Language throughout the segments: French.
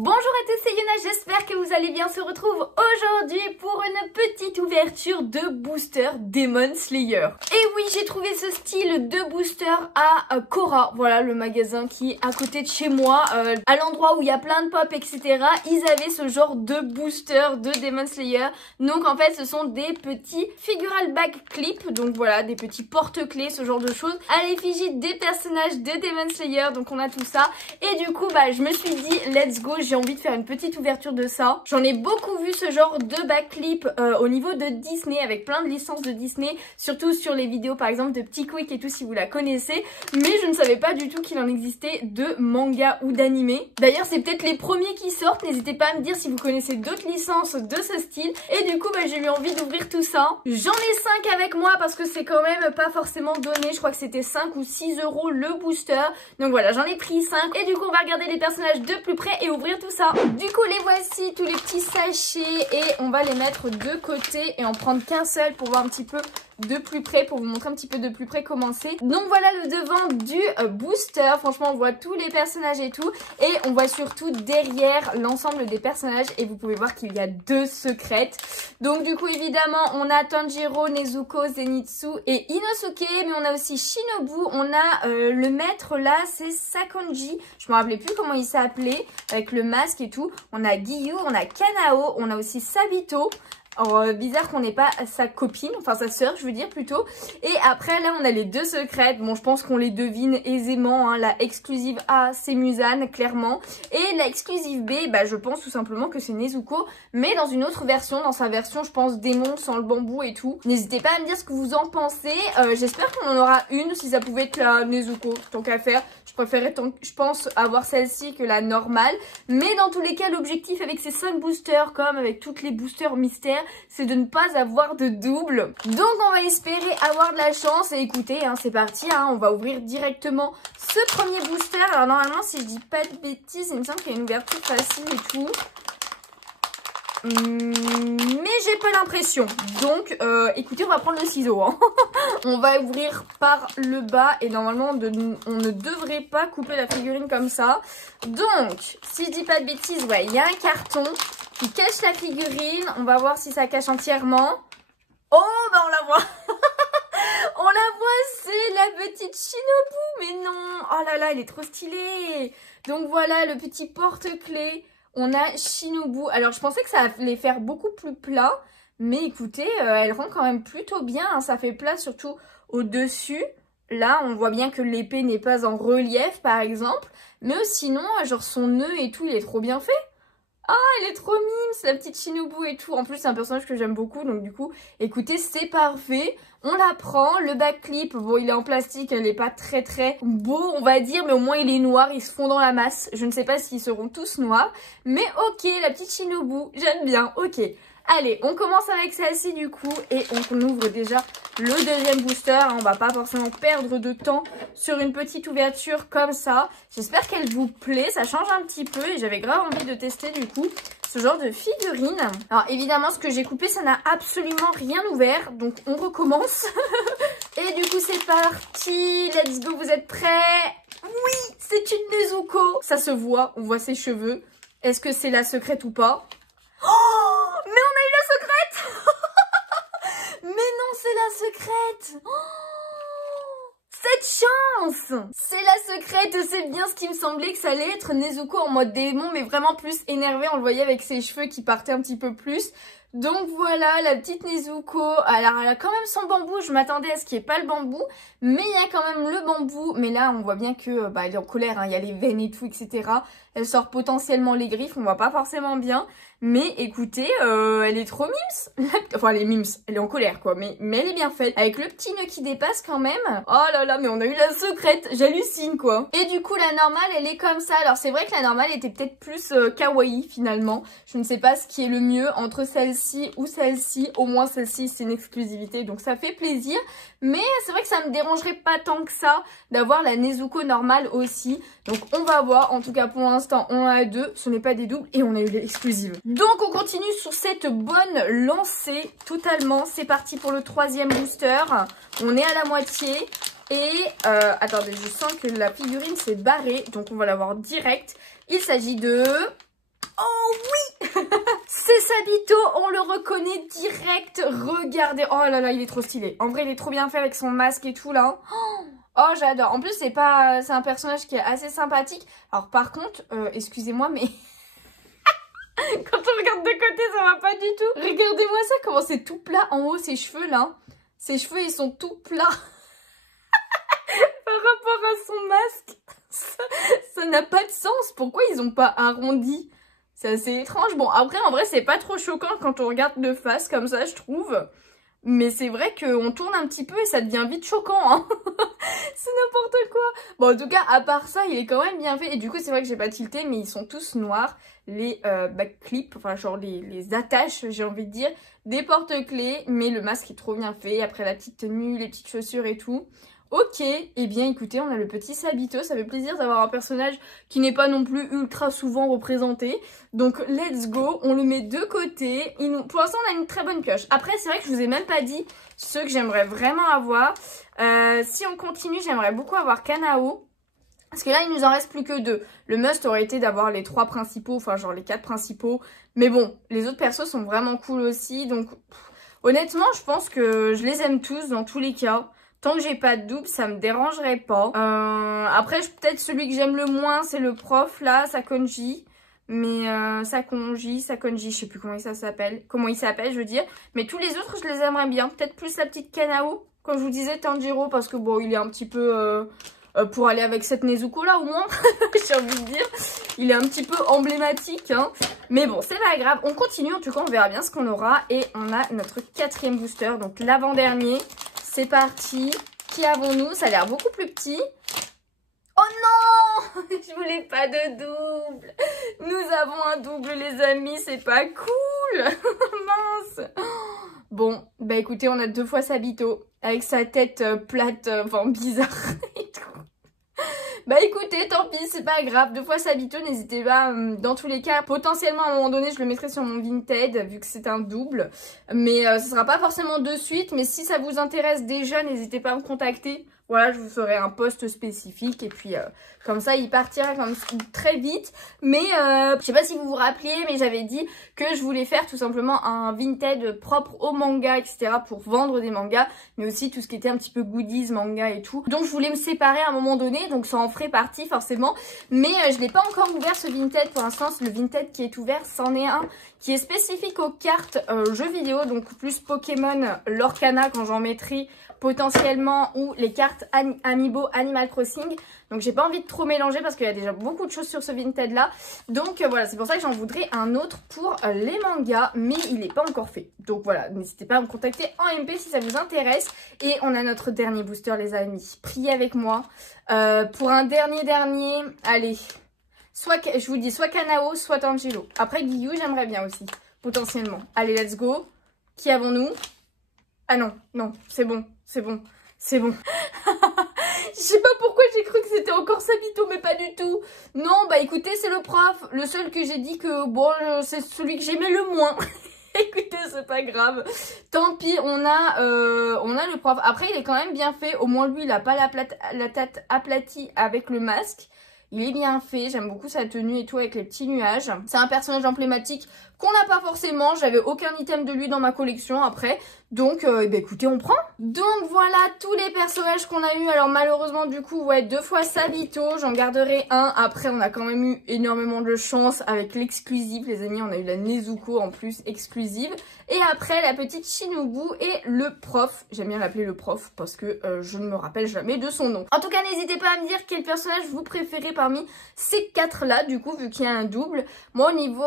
Bonjour à tous, c'est Yuna, j'espère que vous allez bien. On se retrouve aujourd'hui pour une petite ouverture de booster Demon Slayer. Et oui, j'ai trouvé ce style de booster à Cora, voilà le magasin qui est à côté de chez moi, à l'endroit où il y a plein de pop, etc. Ils avaient ce genre de booster de Demon Slayer. Donc en fait, ce sont des petits figural bag clips, donc voilà, des petits porte-clés, ce genre de choses, à l'effigie des personnages de Demon Slayer. Donc on a tout ça. Et du coup, je me suis dit, let's go, j'ai envie de faire une petite ouverture de ça. J'en ai beaucoup vu ce genre de backclip au niveau de Disney, avec plein de licences de Disney, surtout sur les vidéos par exemple de Petit Quick et tout, si vous la connaissez. Mais je ne savais pas du tout qu'il en existait de manga ou d'animé. D'ailleurs, c'est peut-être les premiers qui sortent, n'hésitez pas à me dire si vous connaissez d'autres licences de ce style. Et du coup, j'ai eu envie d'ouvrir tout ça. J'en ai 5 avec moi parce que c'est quand même pas forcément donné, je crois que c'était 5 ou 6 € le booster. Donc voilà, j'en ai pris 5 et du coup on va regarder les personnages de plus près et ouvrir tout ça. Du coup les voici, tous les petits sachets, et on va les mettre de côté et en prendre qu'un seul pour voir un petit peu de plus près, pour vous montrer un petit peu de plus près comment c'est. Donc voilà le devant du booster, franchement on voit tous les personnages et tout, et on voit surtout derrière l'ensemble des personnages, et vous pouvez voir qu'il y a 2 secrètes. Donc du coup évidemment on a Tanjiro, Nezuko, Zenitsu et Inosuke, mais on a aussi Shinobu, on a le maître là, c'est Sakonji, je me rappelais plus comment il s'appelait, avec le masque et tout. On a Giyu, on a Kanao, on a aussi Sabito. Alors, bizarre qu'on n'ait pas sa copine, enfin sa sœur je veux dire plutôt. Et après là on a les 2 secrètes, bon je pense qu'on les devine aisément, hein. La exclusive A c'est Muzan clairement, et la exclusive B je pense tout simplement que c'est Nezuko, mais dans une autre version, dans sa version je pense démon sans le bambou et tout. N'hésitez pas à me dire ce que vous en pensez, j'espère qu'on en aura une, si ça pouvait être la Nezuko, tant qu'à faire. Je préférais, je pense, avoir celle-ci que la normale. Mais dans tous les cas, l'objectif avec ces 5 boosters, comme avec toutes les boosters mystères, c'est de ne pas avoir de double. Donc on va espérer avoir de la chance. Et écoutez, c'est parti, on va ouvrir directement ce premier booster. Alors normalement, si je dis pas de bêtises, il me semble qu'il y a une ouverture facile et tout. Mais j'ai pas l'impression. Donc écoutez, on va prendre le ciseau, On va ouvrir par le bas et normalement on ne devrait pas couper la figurine comme ça. Donc si je dis pas de bêtises, ouais, il y a un carton qui cache la figurine. On va voir si ça cache entièrement. Oh on la voit. On la voit, c'est la petite Shinobu. Mais non, oh là là, elle est trop stylée. Donc voilà le petit porte-clés. On a Shinobu. Alors, je pensais que ça allait faire beaucoup plus plat. Mais écoutez, elle rend quand même plutôt bien. Ça fait plat surtout au-dessus. Là, on voit bien que l'épée n'est pas en relief, par exemple. Mais sinon, genre son nœud et tout, il est trop bien fait. Ah, elle est trop mimes, la petite Shinobu et tout. En plus, c'est un personnage que j'aime beaucoup. Donc du coup, écoutez, c'est parfait. On la prend. Le backclip, bon, il est en plastique. Elle n'est pas très beau, on va dire. Mais au moins, il est noir. Il se fond dans la masse. Je ne sais pas s'ils seront tous noirs. Mais ok, la petite Shinobu, j'aime bien. Ok. Allez, on commence avec celle-ci du coup. Et on ouvre déjà le deuxième booster. On va pas forcément perdre de temps sur une petite ouverture comme ça. J'espère qu'elle vous plaît. Ça change un petit peu et j'avais grave envie de tester du coup ce genre de figurine. Alors évidemment, ce que j'ai coupé, ça n'a absolument rien ouvert. Donc on recommence. Et du coup, c'est parti. Let's go, vous êtes prêts? Oui, c'est une Nezuko. Ça se voit, on voit ses cheveux. Est-ce que c'est la secrète ou pas? Oh, mais on a eu la secrète. Mais non, c'est la secrète. Oh, cette chance. C'est la secrète, c'est bien ce qui me semblait que ça allait être. Nezuko en mode démon, mais vraiment plus énervé. On le voyait avec ses cheveux qui partaient un petit peu plus. Donc voilà, la petite Nezuko. Alors elle a quand même son bambou, je m'attendais à ce qu'il n'y ait pas le bambou, mais il y a quand même le bambou. Mais là on voit bien que elle est en colère, il y a les veines et tout, etc. Elle sort potentiellement les griffes, on voit pas forcément bien. Mais écoutez, elle est trop mims. Enfin elle est mims, elle est en colère quoi, mais elle est bien faite. Avec le petit nœud qui dépasse quand même. Oh là là, mais on a eu la secrète, j'hallucine quoi. Et du coup la normale elle est comme ça. Alors c'est vrai que la normale était peut-être plus kawaii finalement. Je ne sais pas ce qui est le mieux entre celle-ci ou celle-ci. Au moins celle-ci c'est une exclusivité, donc ça fait plaisir. Mais c'est vrai que ça me dérangerait pas tant que ça d'avoir la Nezuko normale aussi. Donc on va voir, en tout cas pour l'instant on en a 2, ce n'est pas des doubles et on a eu l'exclusive. Donc on continue sur cette bonne lancée totalement. C'est parti pour le 3e booster. On est à la moitié. Et attendez, je sens que la figurine s'est barrée, donc on va la voir direct. Il s'agit de C'est Sabito, on le reconnaît direct. Regardez, oh là là, il est trop stylé. En vrai, il est trop bien fait avec son masque et tout là. Oh, j'adore. En plus, c'est un personnage qui est assez sympathique. Alors par contre, excusez-moi, mais quand on regarde de côté, ça va pas du tout. Regardez-moi ça, comment c'est tout plat en haut, ses cheveux là. Ses cheveux, ils sont tout plats. Par rapport à son masque, ça n'a pas de sens. Pourquoi ils ont pas arrondi? C'est assez étrange. Bon, après, en vrai, c'est pas trop choquant quand on regarde de face comme ça, je trouve. Mais c'est vrai qu'on tourne un petit peu et ça devient vite choquant, hein. C'est n'importe quoi. Bon, en tout cas, à part ça, il est quand même bien fait. Et du coup, c'est vrai que j'ai pas tilté, mais ils sont tous noirs. Les backclips, enfin genre les attaches, j'ai envie de dire, des porte-clés. Mais le masque est trop bien fait. Après la petite tenue, les petites chaussures et tout. Ok, et bien écoutez, on a le petit Sabito, ça fait plaisir d'avoir un personnage qui n'est pas non plus ultra souvent représenté. Donc let's go, on le met de côté. Pour l'instant on a une très bonne pioche. Après c'est vrai que je vous ai même pas dit ceux que j'aimerais vraiment avoir. Si on continue, j'aimerais beaucoup avoir Kanao. Parce que là il nous en reste plus que 2. Le must aurait été d'avoir les 3 principaux, enfin genre les 4 principaux. Mais bon, les autres persos sont vraiment cool aussi. Donc honnêtement je pense que je les aime tous dans tous les cas. Tant que j'ai pas de double, ça me dérangerait pas. Après, peut-être celui que j'aime le moins, c'est le prof, là, Sakonji. Mais Sakonji, je sais plus comment il s'appelle, je veux dire. Mais tous les autres, je les aimerais bien. Peut-être plus la petite Kanao, comme je vous disais, Tanjiro, parce que bon, il est un petit peu... pour aller avec cette Nezuko là, au moins, j'ai envie de dire. Il est un petit peu emblématique, hein. Mais bon, c'est pas grave. On continue, en tout cas, on verra bien ce qu'on aura. Et on a notre 4e booster, donc l'avant-dernier. C'est parti. Qui avons-nous? Ça a l'air beaucoup plus petit. Oh non! Je voulais pas de double. Nous avons un double, les amis. C'est pas cool. Mince. Bon, bah écoutez, on a 2 fois Sabito. Avec sa tête plate, enfin bizarre et tout. Bah écoutez, tant pis, c'est pas grave. 2 fois Sabito, n'hésitez pas. Dans tous les cas, potentiellement à un moment donné, je le mettrai sur mon Vinted, vu que c'est un double. Mais ce sera pas forcément de suite. Mais si ça vous intéresse déjà, n'hésitez pas à me contacter. Voilà, je vous ferai un post spécifique et puis comme ça, il partira comme très vite. Mais je sais pas si vous vous rappelez, mais j'avais dit que je voulais faire tout simplement un Vinted propre au manga, etc. pour vendre des mangas, mais aussi tout ce qui était un petit peu goodies, manga et tout. Donc je voulais me séparer à un moment donné, donc ça en ferait partie forcément. Mais je l'ai pas encore ouvert ce Vinted pour l'instant. Le Vinted qui est ouvert, c'en est un qui est spécifique aux cartes jeux vidéo, donc plus Pokémon, Lorcana quand j'en mettrai potentiellement, ou les cartes Amiibo Animal Crossing. Donc j'ai pas envie de trop mélanger parce qu'il y a déjà beaucoup de choses sur ce Vinted là. Donc voilà, c'est pour ça que j'en voudrais un autre pour les mangas, mais il n'est pas encore fait. Donc voilà, n'hésitez pas à me contacter en MP si ça vous intéresse. Et on a notre dernier booster les amis. Priez avec moi. Pour un dernier, allez, soit, je vous dis, soit Kanao, soit Tanjiro. Après Giyu, j'aimerais bien aussi, potentiellement. Allez, let's go. Qui avons-nous? Ah non, non, c'est bon, c'est bon, c'est bon. Je sais pas pourquoi j'ai cru que c'était encore Sabito, mais pas du tout. Non, bah écoutez, c'est le prof. Le seul que j'ai dit que, bon, c'est celui que j'aimais le moins. Écoutez, c'est pas grave. Tant pis, on a le prof. Après, il est quand même bien fait. Au moins, lui, il a pas la tête aplatie avec le masque. Il est bien fait, j'aime beaucoup sa tenue et tout avec les petits nuages. C'est un personnage emblématique qu'on n'a pas forcément. J'avais aucun item de lui dans ma collection après. Donc, bah écoutez, on prend. Donc voilà tous les personnages qu'on a eu. Alors malheureusement du coup, ouais, 2 fois Sabito. J'en garderai un. Après, on a quand même eu énormément de chance avec l'exclusive, les amis. On a eu la Nezuko en plus, exclusive. Et après, la petite Shinobu et le prof. J'aime bien l'appeler le prof parce que je ne me rappelle jamais de son nom. En tout cas, n'hésitez pas à me dire quel personnage vous préférez parmi ces 4 là, du coup, vu qu'il y a un double. Moi, au niveau...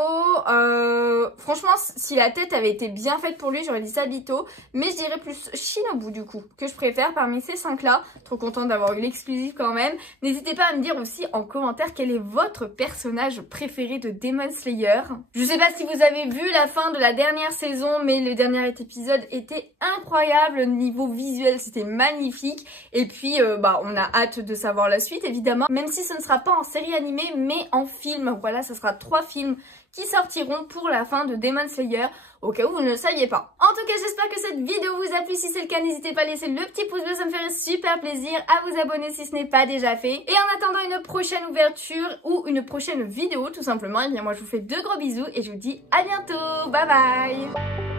franchement, si la tête avait été bien faite pour lui, j'aurais dit Sabito. Mais je dirais plus Shinobu, du coup, que je préfère parmi ces 5 là. Trop contente d'avoir eu l'exclusive quand même. N'hésitez pas à me dire aussi en commentaire quel est votre personnage préféré de Demon Slayer. Je sais pas si vous avez vu la fin de la dernière saison, mais le dernier épisode était incroyable. Le niveau visuel, c'était magnifique. Et puis, bah, on a hâte de savoir la suite, évidemment. Même si ce ne sera pas en série animée, mais en film. Voilà, ce sera 3 films qui sortiront pour la fin de Demon Slayer, au cas où vous ne le saviez pas. En tout cas, j'espère que cette vidéo vous a plu. Si c'est le cas, n'hésitez pas à laisser le petit pouce bleu, ça me ferait super plaisir. À vous abonner si ce n'est pas déjà fait. Et en attendant une prochaine ouverture ou une prochaine vidéo tout simplement, et bien moi je vous fais de gros bisous et je vous dis à bientôt. Bye bye.